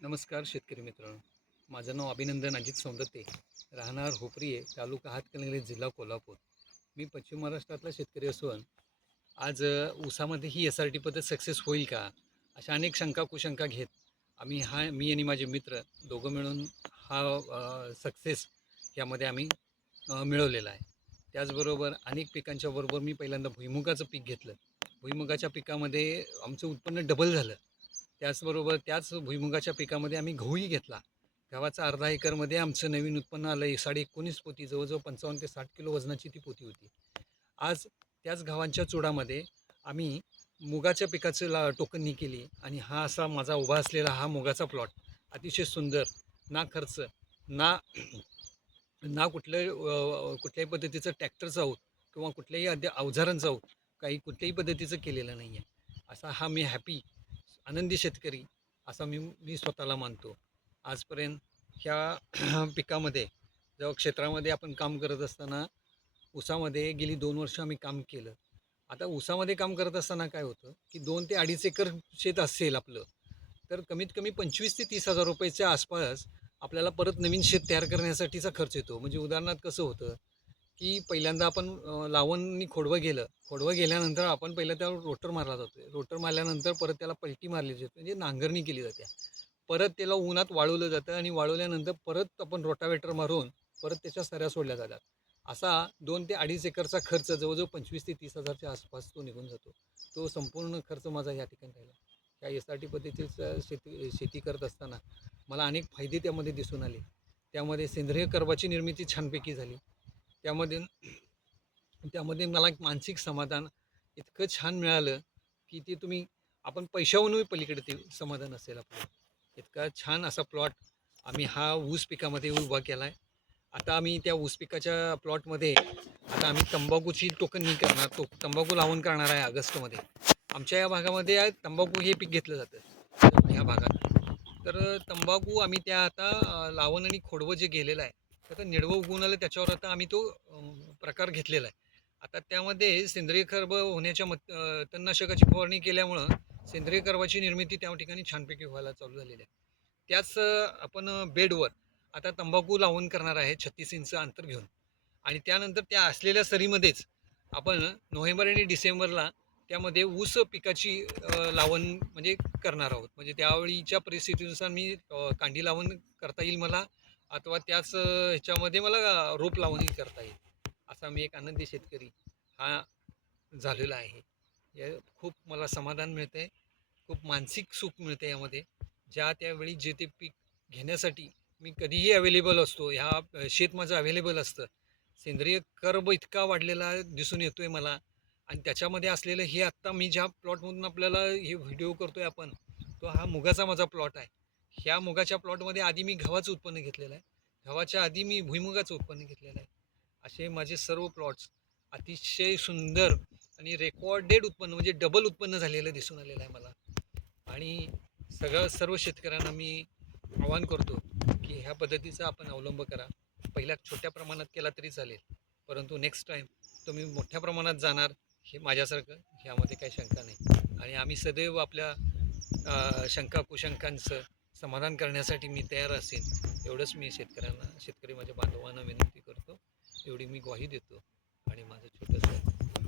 नमस्कार शेतकरी मित्रांनो. माझं नाव अभिनंदन अजित सौंदत्ते, राहणार होपरिये, तालुका हातकणंगले, जिल्हा कोल्हापूर. मी पश्चिम महाराष्ट्रातला शेतकरी असून आज ऊसामध्ये ही SRT पद्धत सक्सेस होईल का, अशा अनेक शंका कुशंका घेत मी आणि माझे मित्र दोघं मिळून हा सक्सेस यामध्ये आम्ही मिळवलेला आहे. त्याचबरोबर अनेक पिकांच्या बरोबर मी पहिल्यांदा भुईमुगाचं पीक घेतलं. भुईमुगाच्या पिकामध्ये आमचं उत्पन्न डबल झालं. त्याचबरोबर त्याच भुईमुगाच्या पिकामध्ये आम्ही गहूही घेतला. गव्हाचा अर्धा एकरमध्ये आमचं नवीन उत्पन्न आलं आहे 19.5 पोती, जवळजवळ 55 ते 60 किलो वजनाची ती पोती होती. आज त्याच गव्हांच्या चुडामध्ये आम्ही मुगाच्या पिकाचं टोकननी केली आणि हा असा माझा उभा असलेला हा मुगाचा प्लॉट अतिशय सुंदर, ना खर्च, ना ना कुठल्याही पद्धतीचं ट्रॅक्टरचा आहोत किंवा कुठल्याही अवजारांचा आहोत, काही कुठल्याही पद्धतीचं केलेलं नाही आहे. असा हा मी हॅपी आनंदी शेतकरी असा मी स्वतःला मानतो. आजपर्यंत ह्या पिकामध्ये जेव्हा क्षेत्रामध्ये आपण काम करत असताना ऊसामध्ये गेली 2 वर्ष आम्ही काम केलं. आता ऊसामध्ये काम करत असताना काय होतं, की 2 ते 2.5 एकर शेत असेल आपलं, तर कमीत कमी 25,000 ते 30,000 रुपयाच्या आसपास आपल्याला परत नवीन शेत तयार करण्यासाठीचा खर्च येतो. म्हणजे उदाहरणार्थ कसं होतं, की पहिल्यांदा आपण लावणनी खोडवं गेल्यानंतर आपण पहिलं त्यावर रोटर मारला जातो. रोटर मारल्यानंतर परत त्याला पलटी मारली जाते, म्हणजे नांगरणी केली जाते. परत त्याला उन्हात वाळवलं जातं आणि वाळवल्यानंतर परत आपण रोटावेटर मारून परत त्याच्या सऱ्या सोडल्या जातात. असा 2 ते 2.5 एकरचा खर्च जवळजवळ 25,000 ते 30,000च्या आसपास तो निघून जातो. तो संपूर्ण खर्च माझा या ठिकाणी राहिला. या SRT पद्धतीचं शेती करत असताना मला अनेक फायदे त्यामध्ये दिसून आले. त्यामध्ये सेंद्रिय कर्बाची निर्मिती छानपैकी झाली. त्यामध्ये त्यामध्ये मला एक मानसिक समाधान इतकं छान मिळालं, की ते आपण पैशाहूनही पलीकडे ते समाधान असेल आपलं. इतका छान असा प्लॉट आम्ही हा ऊस पिकामध्ये उभा केला आहे. आता आम्ही त्या ऊस पिकाच्या प्लॉटमध्ये आता आम्ही तंबाखूची टोकननी करणार, तंबाखू लावण करणार आहे ऑगस्टमध्ये. आमच्या या भागामध्ये तंबाखू हे पीक घेतलं जातं ह्या भागात. तर तंबाखू आम्ही त्या आता लावण आणि खोडवं जे गेलेलं आहे, त्याचं निडवं उगवून आलं, त्याच्यावर आता आम्ही तो प्रकार घेतलेला आहे. आता त्यामध्ये सेंद्रिय कर्ब होण्याच्या तणनाशकाची फवारणी केल्यामुळं सेंद्रिय कर्बाची निर्मिती त्या ठिकाणी छानपैकी व्हायला चालू झालेली आहे. त्याच आपण बेडवर आता तंबाखू लावण करणार आहे 36 इंच अंतर घेऊन. आणि त्यानंतर त्या असलेल्या सरीमध्येच आपण नोव्हेंबर आणि डिसेंबरला त्यामध्ये ऊस पिकाची लावण म्हणजे करणार आहोत. म्हणजे त्यावेळीच्या परिस्थितीनुसार मी कांडी लावण करता येईल मला, अथवा त्याच ह्याच्यामध्ये मला रोप लावणही करता येईल. असा मी एक आनंदी शेतकरी हा झालेला आहे. खूप मला समाधान मिळते, खूप मानसिक सुख मिळते यामध्ये. ज्या त्यावेळी जे ते पीक घेण्यासाठी मी कधीही अवेलेबल असतो. शेत माझं अवेलेबल असतं. सेंद्रिय कर्ब इतका वाढलेला दिसून येतोय मला. आणि त्याच्यामध्ये असलेलं हे आत्ता मी ज्या प्लॉटमधून आपल्याला हे व्हिडिओ करतोय आपण, तो हा मुगाचा माझा प्लॉट आहे. ह्या मुगाच्या प्लॉटमध्ये आधी मी गव्हाचं उत्पन्न घेतलेलं आहे. गव्हाच्या आधी मी भुईमुगाचं उत्पन्न घेतलेलं आहे. असे माझे सर्व प्लॉट्स अतिशय सुंदर आणि रेकॉर्डेड उत्पन्न म्हणजे डबल उत्पन्न झालेलं दिसून आलेलं आहे मला. आणि सर्व शेतकऱ्यांना मी आवाहन करतो की ह्या पद्धतीचा आपण अवलंब करा. पहिल्या छोट्या प्रमाणात केला तरी चालेल, परंतु नेक्स्ट टाईम तुम्ही मोठ्या प्रमाणात जाणार हे माझ्यासारखं ह्यामध्ये काही शंका नाही. आणि आम्ही सदैव आपल्या शंका कुशंकांचं समाधान करण्यासाठी मी तयार असेन, एवढंच मी शेतकरी माझ्या बांधवांना विनंती करतो. एवढी मी ग्वाही देतो आणि माझं छोटंसं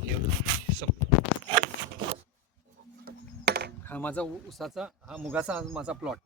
हे संपलं. हा माझा मुगाचा माझा प्लॉट.